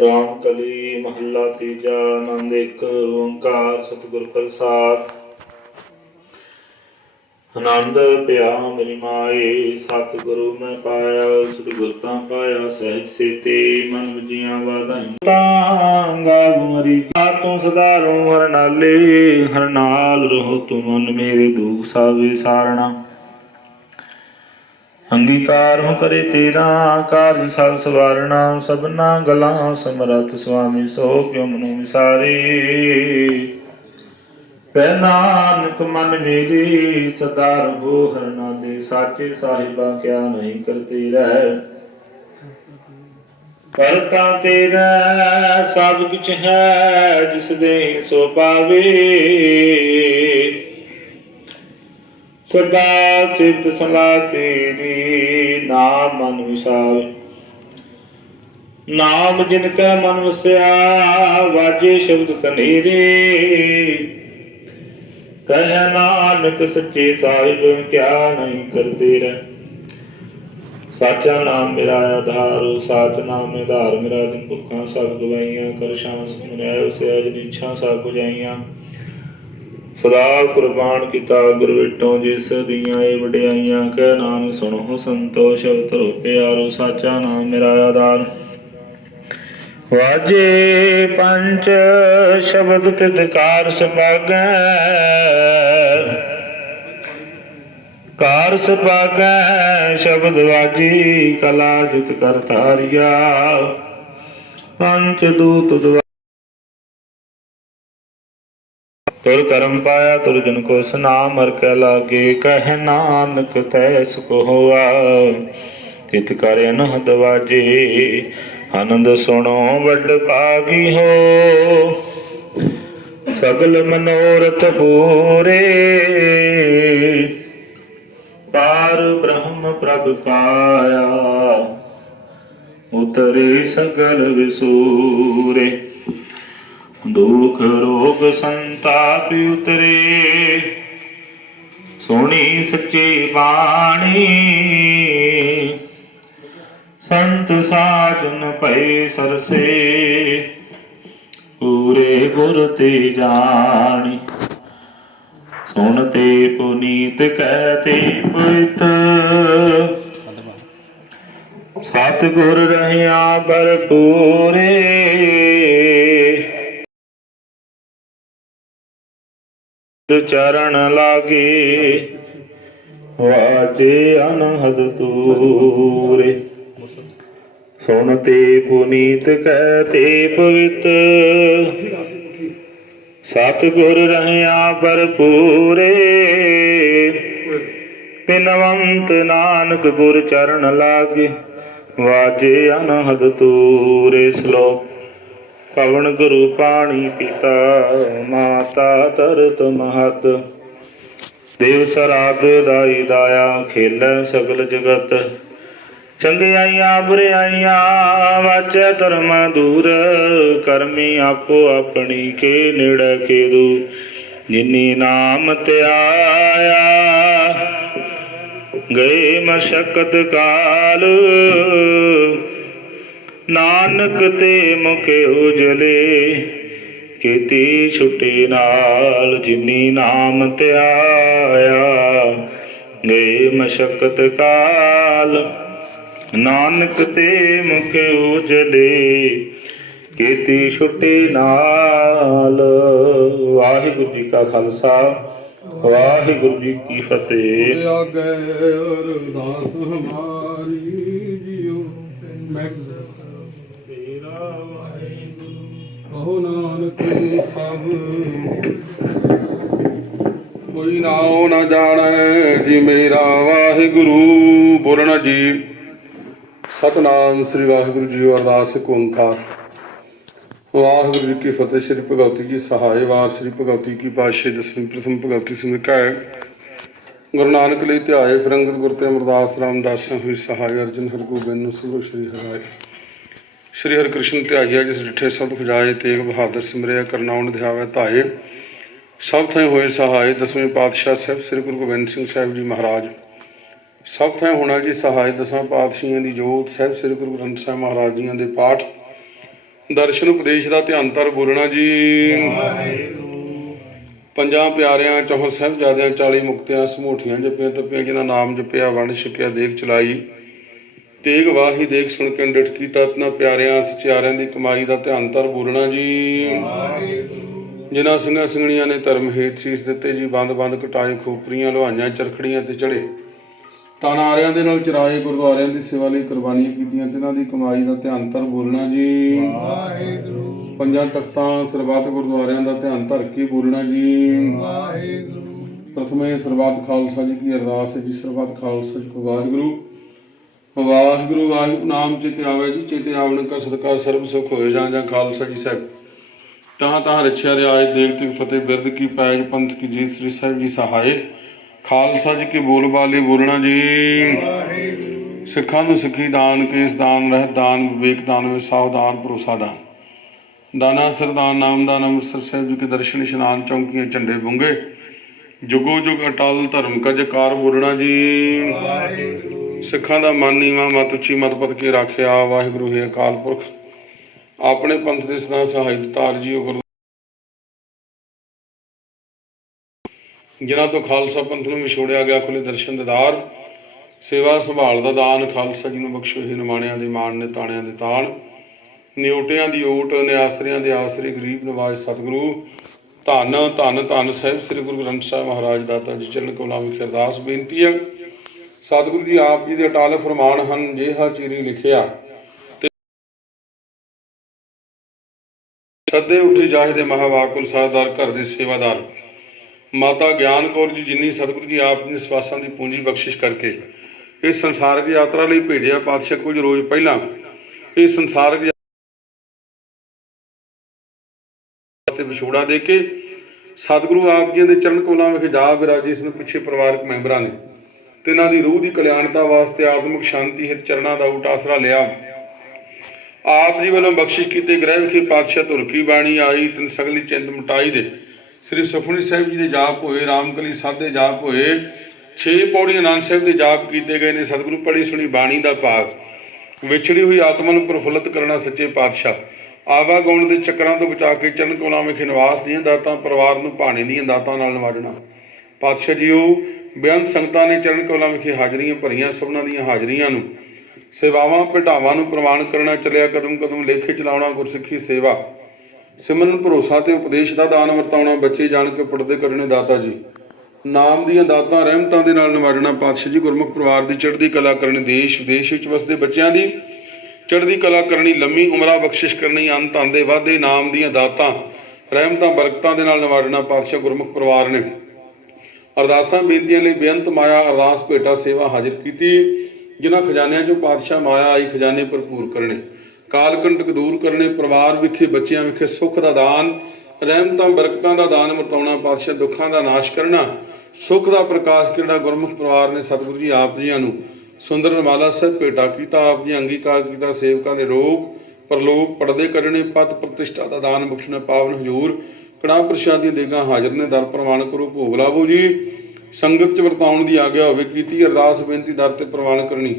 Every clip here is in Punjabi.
ਰਾਮ ਕਲੀ ਮਹੱਲਾ ਤੀਜਾ, ਆਨੰਦ ਇੱਕ, ਓੰਕਾਰ ਸਤਿਗੁਰ ਪ੍ਰਸਾਦ। ਆਨੰਦ ਪਿਆ ਮੇਰੀ ਮਾਏ, ਸਤਿਗੁਰੂ ਮੈਂ ਪਾਇਆ, ਸਤਿਗੁਰ ਤਾਂ ਪਾਇਆ, ਸਹਿਜ ਸੇਤੇ ਮਨ ਵਜੀਆਂ ਵਾਧਾਂ ਗਾਲ ਮਰੀ, ਤੂੰ ਸਦਾ ਰੋ ਹਰ ਨਾਲੇ, ਹਰ ਨਾਲ ਰਹੋ ਤੂੰ ਮਨ ਮੇਰੇ ਦੁਖ ਸਾਵੇ ਸਾਰਣਾ। ਅੰਗੀਕਾਰ ਹੋ ਕਰੇ ਤੇਰਾ ਕਾਰਜ ਸਭ ਸਵਾਰਣਾ ਸਭਨਾ ਗਲਾਂ ਸਮਰਤ ਸੁਆਮੀ ਸੋ ਕਿਉ ਮਨੁ ਵਿਸਾਰੇ। ਪੈ ਨਾਨਕ ਮਨ ਮੇਰੀ ਸਦਾ ਰਹੋ ਹਰਨਾ ਦੇ ਸਾਚੇ ਸਾਹਿਬਾ ਕਿਆ ਨਹੀਂ ਕਰਤੇ ਰਹਿ। ਕਰਤਾ ਤੇਰਾ ਸਭ ਕੁਛ ਹੈ, ਜਿਸ ਦੇ ਸੋ ਪਾਵੇ। ਸਦਾ ਚਿਤ ਸਲਾ ਤੇਰੀ ਨਾਮ ਮਨ ਵਿਸਾਰ ਨਾਮ ਜਿਨ ਕੈ ਮਨ ਵਸਿਆ, ਵਾਜੇ ਸ਼ਬਦ ਕਨੀਰੇ ਕਹਿ ਨਾਨਕ ਸੱਚੇ ਸਾਹਿਬ, ਕਿਆ ਨਹੀਂ ਕਰਦੇ ਰਹਿ। ਸਾਚਾ ਨਾਮ ਮੇਰਾ ਆਧਾਰ, ਸਾਚ ਨਾਮ ਆਧਾਰ ਮੇਰਾ ਦਿਨ ਭੁੱਖਾਂ ਸਭ ਗਵਾਈਆਂ, ਕਰ ਸ਼ਾਂਸ ਮਨਿਆ ਉਸੇ ਅਜ ਇੱਛਾ ਸਭ 부ਜਾਈਆਂ ਸਦਾ ਕੁਰਬਾਨ ਕੀਤਾ, ਗੁਰੂ ਜਿਸ ਦੀਆਂ ਇਹ ਵਡਿਆਈਆਂ, ਕਹਿ ਨਾਨਕ ਸੁਣੋ ਸੰਤੋਸ਼ ਉਤਰੋ ਪਿਆਰੋ ਸਾਚਾ ਨਾਮ ਮੇਰਾ ਆਧਾਰ। ਵਾਜੇ ਪੰਜ ਸ਼ਬਦ ਤਿਤਕਾਰ ਸਮਾਗੈ ਕਾਰ ਸਪਾਗੈ ਸ਼ਬਦ ਵਾਜੀ, ਕਲਾ ਜਿਤ ਕਰ ਧਾਰਿਆ। ਪੰਚ ਦੂਤ ਤੁਰ ਕਰਮ ਪਾਇਆ, ਤੁਰ ਜਨ ਕੋ ਸਨਾਮ ਮਰ ਕੇ ਲਾਗੇ, ਕਹਿ ਨਾਨਕ ਤੈ ਸੁਖ ਹੋਆ। ਤਿਤ ਕਰ ਅਨਹਦ ਵਾਜੇ, ਆਨੰਦ ਸੁਣੋ ਵੱਡ ਭਾਗੀ ਹੋ। ਸਗਲ ਮਨੋਰਥ ਪੂਰੇ, ਪਾਰ ਬ੍ਰਹਮ ਪ੍ਰਭ ਪਾਇਆ, ਉਤਰੇ ਸਗਲ ਵਿਸੂਰੇ। ਦੁਖ ਰੋਗ ਸੰਤਾਪ ਉਤਰੇ। ਸੋਣੀ ਸੱਚੀ ਬਾਣੀ। ਸੰਤ ਸਾਜਨ ਭਏ ਸਰਸੇ। ਪੂਰੇ ਗੁਰ ਤੇ ਜਾਣੀ। ਸੁਣ ਤੇ ਪੁਨੀਤ ਕਹਿ ਤੇ ਪਇਤ ਸਤ ਗੁਰ ਰਹਿਆ ਭਰਪੂਰੇ ਚਰਨ ਲਾਗੇ, ਵਾਜੇ ਅਨਹਦ ਤੂਰੇ। ਸੁਣ ਤੇ ਪੁਨੀਤ ਕਹਤੇ ਪਵਿੱਤ ਸਤ ਗੁਰ ਰਹਿਆ ਭਰਪੂਰੇ। ਪਿਨਵੰਤ ਨਾਨਕ ਗੁਰ ਚਰਨ ਲਾਗੇ, ਵਾਜੇ ਅਨਹਦ ਤੂਰੇ। ਸ਼ਲੋਕ ਪਵਨ ਗੁਰੂ ਪਾਣੀ ਪਿਤਾ, ਮਾਤਾ ਤਰਤ ਮਹਤ। ਦੇਵ ਸਰਾਧ ਦਾਈ ਦਾਇਆ ਖੇਲੈ ਸਗਲ ਜਗਤ। ਚੰਗਿਆਈਆਂ ਬੁਰਿਆਈਆਂ ਵਾਚੈ ਧਰਮ ਦੂਰ। ਕਰਮੀ ਆਪੋ ਆਪਣੀ ਕੇ ਨੇੜੇ ਕੇ ਦੂ ਜਿਨੀ ਨਾਮ ਧਿਆਇਆ, ਗਏ ਮਸ਼ਕਤ ਕਾਲ। ਨਾਨਕ ਤੇ ਮੁਖੇ ਉਜਲੇ, ਕੀਤੀ ਛੁਟੇ ਨਾਲ ਜਿਨੀ ਨਾਮ ਧਿਆਇਆ ਗਏ ਮਸ਼ਕਤ ਕਾਲ। ਨਾਨਕ ਤੇ ਮੁਖ ਉਜਲੇ, ਕੀਤੀ ਛੁਟੇ ਨਾਲ। ਵਾਹਿਗੁਰੂ ਜੀ ਕਾ ਖਾਲਸਾ, ਵਾਹਿਗੁਰੂ ਜੀ ਕੀ ਫਤਿਹ। ਆਗੇ ਅਰਦਾਸ ਹਮਾਰੀ ਜਿਉ ਮੈਂ ਕਹੋ ਨਾਨਕ ਸਭ। ਕੋਈ ਨਾਉ ਨਾ ਜਾਣੈ ਜੀ ਮੇਰਾ ਵਾਹਿਗੁਰੂ ਬੋਲਣਾ ਜੀ। ਸਤਨਾਮ ਸ੍ਰੀ ਵਾਹਿਗੁਰੂ ਜੀ ਅਰਦਾਸ ਓੰਕਾਰ ਵਾਹਿਗੁਰੂ ਜੀ ਕੀ ਫਤਿਹ, ਸ੍ਰੀ ਭਗਵਤੀ ਜੀ ਸਹਾਇ ਵਾਰ ਸ੍ਰੀ ਭਗਵਤੀ ਕੀ ਪਾਤਸ਼ਾਹ, ਦਸਵੀਂ, ਪ੍ਰਥਮ ਭਗਵਤੀ ਸਿਮਰਕਾ ਹੈ। ਗੁਰੂ ਨਾਨਕ ਲਈ ਧਿਆਏ ਫਿਰੰਗਤ ਗੁਰ ਤੇ ਅਮਰਦਾਸ ਰਾਮਦਾਸਾਂ ਹੋਈ ਸਹਾਇ ਅਰਜਨ ਹਰਗੋਬਿੰਦ ਨੂੰ ਸਿਮਰੋ ਸ੍ਰੀ ਹਰਾਏ ਸ਼੍ਰੀ ਹਰਿ ਕ੍ਰਿਸ਼ਨ ਧਿਆਈਆ ਜਿਸ ਡਿਠੇ ਸਭ ਖੁਜਾਏ, ਤੇਗ ਬਹਾਦਰ ਸਿਮਰਿਆ, ਕਰਨਾਉਣ ਧਿਆਵੇ ਧਾਏ। ਸਭ ਥਾਂ ਹੋਏ ਸਹਾਇ ਦਸਵੇਂ ਪਾਤਸ਼ਾਹ ਸਾਹਿਬ, ਸ੍ਰੀ ਗੁਰੂ ਗੋਬਿੰਦ ਸਿੰਘ ਸਾਹਿਬ ਜੀ ਮਹਾਰਾਜ। ਸਭ ਥਾਂ ਹੋਣਾ ਜੀ ਸਹਾਇ ਦਸਾਂ ਪਾਤਸ਼ਾਹਾਂ ਦੀ ਜੋਤ ਸਾਹਿਬ, ਸ੍ਰੀ ਗੁਰੂ ਗ੍ਰੰਥ ਸਾਹਿਬ ਮਹਾਰਾਜ ਜੀਆਂ ਦੇ ਪਾਠ। ਦਰਸ਼ਨ ਉਪਦੇਸ਼ ਦਾ ਧਿਆਨ ਧਰ ਬੋਲਣਾ ਜੀ। ਪੰਜਾਂ ਪਿਆਰਿਆਂ, ਚੌਹਾਂ ਸਾਹਿਬਜ਼ਾਦਿਆਂ 40 ਮੁਕਤਿਆਂ, ਸਮੂਠੀਆਂ ਜਪੀਆਂ ਤਪੀਆਂ ਜਿਨ੍ਹਾਂ ਨਾਮ ਜਪਿਆ, ਵੰਡ ਛਕਿਆ ਦੇਖ ਚਲਾਈ। ਤੇਗ ਵਾਹੀ ਦੇਖ ਸੁਣ ਕੇ ਡਟ ਕੀਤਾ ਤਨਾ ਪਿਆਰਿਆਂ ਸਚਿਆਰਿਆਂ ਦੀ ਕਮਾਈ ਦਾ ਧਿਆਨ ਧਰ ਬੋਲਣਾ ਜੀ। ਜਿਨ੍ਹਾਂ ਸਿੰਘਾਂ ਸਿੰਘਣੀਆਂ ਨੇ ਧਰਮ ਹੇਤ ਸੀਸ ਦਿੱਤੇ ਜੀ ਬੰਦ ਬੰਦ ਕਟਾਏ ਖੋਪਰੀਆਂ ਲੋਹਾਈਆਂ ਚਰਖੜੀਆਂ ਤੇ ਚੜੇ। ਤਾਨਾਰਿਆਂ ਦੇ ਨਾਲ ਚਰਾਏ ਗੁਰਦੁਆਰਿਆਂ ਦੀ ਸੇਵਾ ਲਈ ਕੁਰਬਾਨੀਆਂ ਕੀਤੀਆਂ ਤਿਨਾਂ ਦੀ ਕਮਾਈ ਦਾ ਧਿਆਨ ਧਰ ਬੋਲਣਾ ਜੀ। ਵਾਹਿਗੁਰੂ ਪੰਜਾਂ ਤਖਤਾਂ ਸਰਬੱਤ ਗੁਰਦੁਆਰਿਆਂ ਦਾ ਧਿਆਨ ਧਰ ਕੇ ਬੋਲਣਾ ਜੀ। ਵਾਹਿਗੁਰੂ। ਪ੍ਰਥਮੇ ਸਰਬੱਤ ਖਾਲਸਾ ਜੀ ਕੀ ਅਰਦਾਸ ਹੈ ਜੀ ਸਰਬੱਤ ਖਾਲਸਾ ਜੀ ਕੋ ਵਾਹਿਗੁਰੂ। ਵਾਹਿਗੁਰੂ ਵਾਹਿਗੁਰੂ ਨਾਮ ਚਿਤ ਆਵੇ ਜੀ, ਚਿਤ ਆਵਣ ਕਾ ਸਦਕਾ ਸਰਬ ਸੁਖ ਹੋਏ ਜਾਂ ਜਾਂ ਖਾਲਸਾ ਜੀ ਸਾਹਿਬ। ਤਾਂ ਤਾਂ ਰਛਿਆ ਰਿਆਇ ਦੇਖ ਤੇ ਫਤਿਹ ਬਿਰਦ ਕੀ ਪੈਜ ਪੰਥ ਕੀ ਜੀਤ ਸ੍ਰੀ ਸਾਹਿਬ ਜੀ ਸਹਾਏ। ਖਾਲਸਾ ਜੀ ਕੀ ਬੋਲ ਬਾਲੇ ਬੋਲਣਾ ਜੀ। ਵਾਹਿਗੁਰੂ ਸਿੱਖਾਂ ਨੂੰ ਸਿੱਖੀ ਦਾਨ, ਕੇਸ ਦਾਨ, ਰਹਿਤ ਦਾਨ, ਵਿਵੇਕ ਦਾਨ ਵਿਸਾਵ ਦਾਨ ਭਰੋਸਾ ਦਾਨ। ਦਾਨਾ ਸਰਦਾਨ ਨਾਮਦਾਨ ਅੰਮ੍ਰਿਤਸਰ ਸਾਹਿਬ ਜੀ ਕੇ ਦਰਸ਼ਨ, ਇਸ਼ਨਾਨ, ਚੌਂਕੀਆਂ, ਝੰਡੇ ਬੁੰਗੇ। ਜੁਗੋ ਜੁਗ ਅਟਲ ਧਰਮ ਕਾ ਜਕਾਰ ਬੋਲਣਾ ਜੀ। ਵਾਹਿਗੁਰੂ ਸਿੱਖਾਂ ਦਾ ਮਨ ਨੀਵਾ, ਮਤ ਉੱਚੀ, ਮਤ ਪਤ ਕੇ ਰੱਖਿਆ, ਵਾਹਿਗੁਰੂ ਹੈ ਅਕਾਲ ਪੁਰਖ। ਆਪਣੇ ਪੰਥ ਦੇ ਸਦਾ ਸਹਾਇ ਤਾਰ ਜੀਓ ਗੁਰੂ ਜਿਨ੍ਹਾਂ ਤੋਂ ਖਾਲਸਾ ਪੰਥ ਨੂੰ ਵਿਛੋੜਿਆ ਗਿਆ ਖੁੱਲੇ ਦਰਸ਼ਨ ਦਿਦਾਰ ਸੇਵਾ ਸੰਭਾਲ ਦਾ ਦਾਨ ਖਾਲਸਾ ਜੀ ਨੂੰ ਬਖਸ਼ੋ ਹੀ ਨਿਮਾਣਿਆਂ ਦੇ ਮਾਣ ਨੇ ਤਾਣਿਆਂ ਦੇ ਤਾਣ। ਨਿਉਟਿਆਂ ਦੀ ਓਟ, ਨਿਆਸਰਿਆਂ ਦੇ ਆਸਰੇ, ਗਰੀਬ ਨਵਾਜ ਸਤਿਗੁਰੂ। ਧੰਨ ਧੰਨ ਧੰਨ ਸਾਹਿਬ ਸ੍ਰੀ ਗੁਰੂ ਗ੍ਰੰਥ ਸਾਹਿਬ ਮਹਾਰਾਜ ਦਾਤਾ ਜੀ ਚਰਨ ਕਮਲਾਂ ਵਿਖੇ ਅਰਦਾਸ ਬੇਨਤੀ ਹੈ। ਸਤਿਗੁਰੂ ਜੀ ਆਪ ਜੀ ਦੇ ਅਟਾਲ ਫਰਮਾਨ ਹਨ, ਜਿਹਾ ਚੀਰੀ ਲਿਖਿਆ। ਤੇ ਸੱਦੇ ਉੱਠੇ ਜਾਹੇ ਦੇ ਮਹਾਵਾਕੁਲ ਸਰਦਾਰ, ਘਰ ਦੇ ਸੇਵਾਦਾਰ। ਮਾਤਾ ਗਿਆਨ ਕੌਰ ਜੀ ਜਿਨੀ ਸਤਿਗੁਰੂ ਜੀ ਆਪ ਜੀ ਨੇ ਸਵਾਸਾਂ ਦੀ ਪੂੰਜੀ ਬਖਸ਼ਿਸ਼ ਕਰਕੇ ਇਸ ਸੰਸਾਰਕ ਯਾਤਰਾ ਲਈ ਭੇਜਿਆ ਪਾਤਸ਼ਾਹ ਕੁਝ ਰੋਜ਼ ਪਹਿਲਾਂ। ਇਸ ਸੰਸਾਰਿਕ ਤੇ ਵਿਛੋੜਾ ਦੇ ਕੇ ਸਤਿਗੁਰੂ ਆਪ ਜੀ ਦੇ ਚਰਨ ਕੋਲਾਂ ਵਿਖੇ ਜਾ ਵਿਰਾਜੇ ਸਨ ਪਿੱਛੇ ਪਰਿਵਾਰਕ ਮੈਂਬਰਾਂ ਨੇ ਤੇ ਇਹਨਾਂ ਦੀ ਰੂਹ ਦੀ ਕਲਿਆਣਤਾ ਵਾਸਤੇ ਆਤਮਿਕ ਸ਼ਾਂਤੀ ਹਿਤ ਚਰਨਾਂ ਦਾ ਉਟ ਆਸਰਾ ਲਿਆ। ਆਪ ਜੀ ਵੱਲੋਂ ਬਖਸ਼ਿਸ਼ ਕੀਤੇ ਗ੍ਰਹਿ ਵਿਖੇ ਪਾਤਸ਼ਾਹ ਤੁਰਕੀ ਬਾਣੀ ਆਈ, ਤਿੰਨ ਸਗਲੀ ਚਿੰਤ ਮਟਾਈ ਦੇ। ਸ੍ਰੀ ਸੁਖਮਨੀ ਸਾਹਿਬ ਜੀ ਦੇ ਜਾਪ ਹੋਏ, ਰਾਮਕਲੀ ਸਾਧੇ ਜਾਪ ਹੋਏ, ਛੇ ਪੌੜੀਆਂ ਆਨੰਦ ਸਾਹਿਬ ਦੇ ਜਾਪ ਕੀਤੇ ਗਏ ਨੇ, ਸਤਿਗੁਰੂ ਪੜੀ ਸੁਣੀ ਬਾਣੀ ਦਾ ਪਾਕ ਵਿਛੜੀ ਹੋਈ ਆਤਮਾ ਨੂੰ ਪ੍ਰਫੁੱਲਤ ਕਰਨਾ ਸੱਚੇ ਪਾਤਸ਼ਾਹ। ਆਵਾਗੁਣ ਦੇ ਚੱਕਰਾਂ ਤੋਂ ਬਚਾ ਕੇ ਚਰਨ ਕੋਲਾਂ ਵਿਖੇ ਨਿਵਾਸ ਦੀਆਂ ਦਾਤਾਂ, ਪਰਿਵਾਰ ਨੂੰ ਭਾਣੇ ਦੀਆਂ ਦਾਤਾਂ ਨਾਲ ਨਿਵਾਜਣਾ ਪਾਤਸ਼ਾਹ ਜੀਓ ਬੇਅੰਤ ਸੰਗਤਾਂ ਨੇ ਚਰਨ ਕੋਲਾਂ ਵਿਖੇ ਹਾਜ਼ਰੀਆਂ ਭਰੀਆਂ, ਸਭਨਾਂ ਦੀਆਂ ਹਾਜ਼ਰੀਆਂ ਨੂੰ, ਸੇਵਾਵਾਂ ਭਟਾਵਾਂ ਨੂੰ ਪ੍ਰਮਾਣ ਕਰਨਾ ਚੱਲਿਆ ਕਦਮ ਕਦਮ ਲੇਖੇ ਚਲਾਉਣਾ, ਗੁਰਸਿੱਖੀ ਸੇਵਾ, ਸਿਮਰਨ, ਭਰੋਸਾ ਤੇ ਉਪਦੇਸ਼ ਦਾ ਦਾਨ ਵਰਤਾਉਣਾ, ਬੱਚੇ ਜਾਣ ਕੇ ਪੜਦੇ ਕਰਨੇ, ਦਾਤਾ ਜੀ। ਨਾਮ ਦੀਆਂ ਦਾਤਾਂ, ਰਹਿਮਤਾਂ ਦੇ ਨਾਲ ਨਿਵਾਰਨਾ, ਪਾਤਸ਼ਾਹ ਜੀ ਗੁਰਮੁਖ ਪਰਿਵਾਰ ਦੀ ਚੜ੍ਹਦੀ ਕਲਾ ਕਰਨ, ਦੇਸ਼, ਵਿਦੇਸ਼ ਵਿੱਚ ਵਸਦੇ ਬੱਚਿਆਂ ਦੀ ਚੜ੍ਹਦੀ ਕਲਾ ਕਰਨੀ, ਲੰਮੀ ਉਮਰਾਂ ਬਖਸ਼ਿਸ਼ ਕਰਨੀ ਅੰਤ ਆਂਦੇ ਵਾਧੇ, ਨਾਮ ਦੀਆਂ ਦਾਤਾਂ, ਰਹਿਮਤਾਂ, ਬਰਕਤਾਂ ਦੇ ਨਾਲ ਨਿਵਾਰਨਾ, ਪਾਤਸ਼ਾਹ ਗੁਰਮੁਖ ਪਰਿਵਾਰ ਨੇ। ਅਰਦਾਸਾਂ, ਬੇਨਤੀਆਂ ਲਈ ਬੇਅੰਤ ਮਾਇਆ ਅਰਦਾਸ ਭੇਟਾ ਸੇਵਾ ਹਾਜ਼ਰ ਕੀਤੀ। ਜਿਨ੍ਹਾਂ ਖਜ਼ਾਨਿਆਂ ਚੋਂ ਪਾਤਸ਼ਾਹ ਮਾਇਆ ਆਈ, ਖਜ਼ਾਨੇ ਭਰਪੂਰ ਕਰਨੇ, ਕਾਲ ਕੰਟਕ ਦੂਰ ਕਰਨੇ, ਪਰਿਵਾਰ ਵਿਖੇ, ਬੱਚਿਆਂ ਵਿਖੇ ਸੁੱਖ ਦਾ ਦਾਨ, ਰਹਿਮਤਾਂ, ਬਰਕਤਾਂ ਦਾ ਦਾਨ ਵਰਤਾਉਣਾ, ਪਾਤਸ਼ਾਹ ਦੁੱਖਾਂ ਦਾ ਨਾਸ਼ ਕਰਨਾ, ਸੁੱਖ ਦਾ ਪ੍ਰਕਾਸ਼ ਕਿਰੜਾ ਗੁਰਮੁਖ ਪਰਿਵਾਰ ਨੇ ਸਤਿਗੁਰੂ ਜੀ ਆਪ ਜੀਆਂ ਨੂੰ ਸੁੰਦਰ ਰਮਾਲਾ ਸਾਹਿਬ ਭੇਟਾ ਕੀਤਾ, ਆਪ ਜੀ ਅੰਗੀਕਾਰ ਕੀਤਾ, ਸੇਵਕਾਂ ਦੇ ਰੋਗ, ਪਰਲੋਕ ਪੜਦੇ ਕਰਨੇ ਪਤ ਪ੍ਰਤਿਸ਼ਠਾ ਦਾ ਦਾਨ ਬਖਸ਼ਣਾ, ਪਾਵਨ ਹਜੂਰ ਕੜਾ ਪ੍ਰਸ਼ਾਦੀ ਦੇਗਾ ਹਾਜ਼ਰ ਨੇ। ਦਰ ਪ੍ਰਵਾਨ ਕਰੋ ਭੋਗ ਲਾਵੋ ਜੀ। ਸੰਗਤ ਚ ਵਰਤਾਉਣ ਦੀ ਆਗਿਆ ਹੋਵੇ, ਕੀਤੀ ਅਰਦਾਸ, ਬੇਨਤੀ, ਦਰ ਤੇ ਪ੍ਰਵਾਨ ਕਰਨੀ।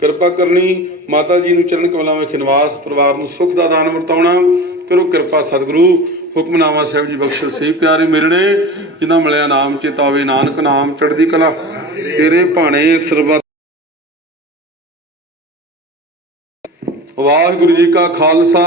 ਕਿਰਪਾ ਕਰਨੀ, ਮਾਤਾ ਜੀ ਨੂੰ ਚਰਨ ਕਮਲਾਂ ਵਿੱਚ ਨਿਵਾਸ, ਪਰਿਵਾਰ ਨੂੰ ਸੁਖ ਦਾ ਦਾਨ ਵਰਤਾਉਣਾ। ਕਰੋ ਕਿਰਪਾ ਸਤਿਗੁਰੂ, ਹੁਕਮਨਾਮਾ ਸਾਹਿਬ ਜੀ ਬਖਸ਼ੋ। ਸਹੀ ਪਿਆਰੇ ਮਿਲਣੇ ਜਿਨ੍ਹਾਂ ਮਿਲਿਆ ਨਾਮ ਚੇਤਾਵੇ ਨਾਨਕ ਨਾਮ ਚੜਦੀ ਕਲਾ। ਤੇਰੇ ਭਾਣੇ ਸਰਬੱਤ। ਵਾਹਿਗੁਰੂ ਜੀ ਕਾ ਖਾਲਸਾ।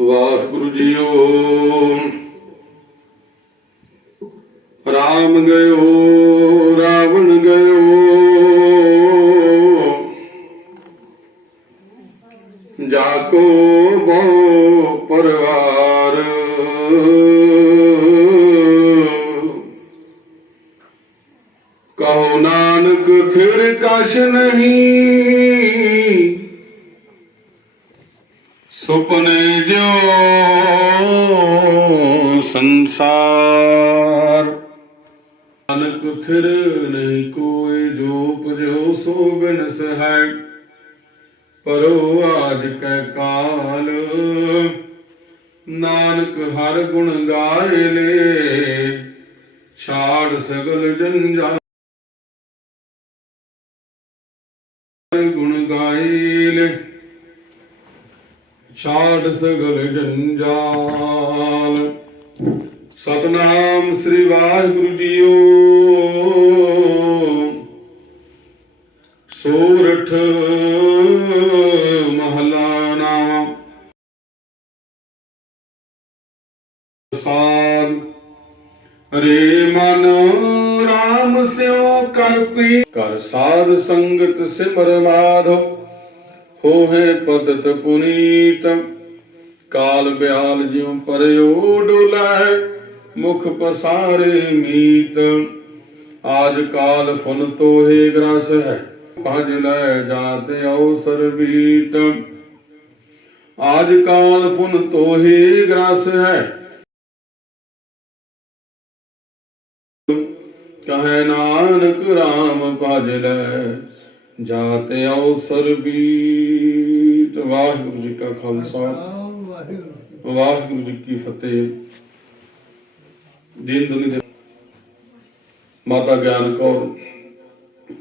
ਵਾਹਿਗੁਰੂ ਜੀਓ। ਰਾਮ ਗਇਓ ਰਾਵਣ ਗਇਓ। ਜਾਕੋ ਬਹੁ ਪਰਵਾਰ। ਕਹੋ ਨਾਨਕ ਫਿਰ ਕਛ ਸੰਸਾਰ। ਨਾਨਕ ਫਿਰ ਨਹੀਂ ਕੋਈ ਜੋ ਪਜੋ, ਸੋ ਬਿਨਸ ਹੈ। ਪਰੋ ਆਜ ਕੈ ਕਾਲ। ਨਾਨਕ ਹਰ ਗੁਣ ਗਾਏ ਲੈ ਛਾੜ ਸਗਲ ਜੰਜਾ ਗੁਣ ਗਾਏ ਲੈ ਛਾੜ ਸਗਲ ਜੰਜਾਲ ਸਤਨਾਮ ਸ੍ਰੀ ਵਾਹਿਗੁਰੂ ਜੀਓ। ਸੋਰਠ ਮਹਲਾ ਨਾਮ। ਸਾਰ। ਰੇ ਮਨ ਰਾਮ ਸਿਓ ਕਰ ਪੀ। ਕਰ ਸਾਧ ਸੰਗਤ ਸਿਮਰ ਮਾਧੋ ਹੋਏ ਪਤਤ ਪੁਨੀਤ। ਕਾਲ ਬਿਆਲ ਜਿਉ ਪਰਿਓ ਡੋਲੇ ਮੁਖ ਪਸਾਰੇ ਮੀਤ। ਆਜ ਕਾਲ ਫੁਨ ਤੋਹੇ ਗ੍ਰਸ ਹੈ ਭਜ ਲੈ ਜਾਤ ਅਵਸਰ ਬੀਤ। ਆਜ ਕਾਲ ਫੁਨ ਤੋਹੇ ਗ੍ਰਸ ਹੈ। ਕਹੈ ਨਾਨਕ RAM ਭਜ ਲੈ ਜਾਤ ਅਵਸਰ ਬੀਤ। ਵਾਹਿਗੁਰੂ ਜੀ ਕਾ ਖਾਲਸਾ। ਵਾਹਿਗੁਰੂ ਵਾਹਿਗੁਰੂ ਜੀ ਕੀ ਫਤਿਹ। ਦਿਨ ਦੁਨੀ ਦੇ ਮਾਤਾ ਗਿਆਨ ਕੌਰ,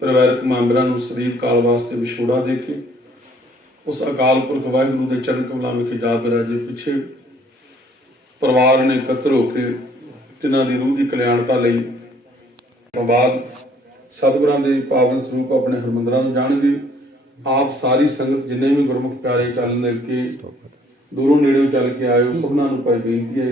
ਪਰਿਵਾਰਕ ਮੈਂਬਰਾਂ ਨੂੰ ਸਰੀਰ ਕਾਲ ਵਾਸਤੇ ਵਿਛੋੜਾ ਦੇ ਕੇ ਉਸ ਅਕਾਲ ਪੁਰਖ ਵਾਹਿਗੁਰੂ ਦੇ ਚਰਨ ਕਮਲਾਂ ਵਿਖੇ ਜਾ ਬਿਰਾਜੇ ਪਿੱਛੇ ਪਰਿਵਾਰ ਨੇ ਇਕੱਤਰ ਹੋ ਕੇ ਤਿਨਾਂ ਦੀ ਰੂਹ ਦੀ ਕਲਿਆਣਤਾ ਲਈ ਤੋਂ ਬਾਅਦ ਸਤਿਗੁਰਾਂ ਦੇ ਪਾਵਨ ਸਰੂਪ ਆਪਣੇ ਹਰਮੰਦਰਾਂ ਨੂੰ ਜਾਣਗੇ ਆਪ ਸਾਰੀ ਸੰਗਤ ਜਿੰਨੇ ਵੀ ਗੁਰਮੁਖ ਪਿਆਰੇ ਚੱਲ ਮਿਲ ਕੇ, ਦੂਰੋਂ ਨੇੜੇੋਂ ਚੱਲ ਕੇ ਆਇਓ ਸਭਨਾਂ ਨੂੰ ਭਾਈ ਬੇਨਤੀ ਹੈ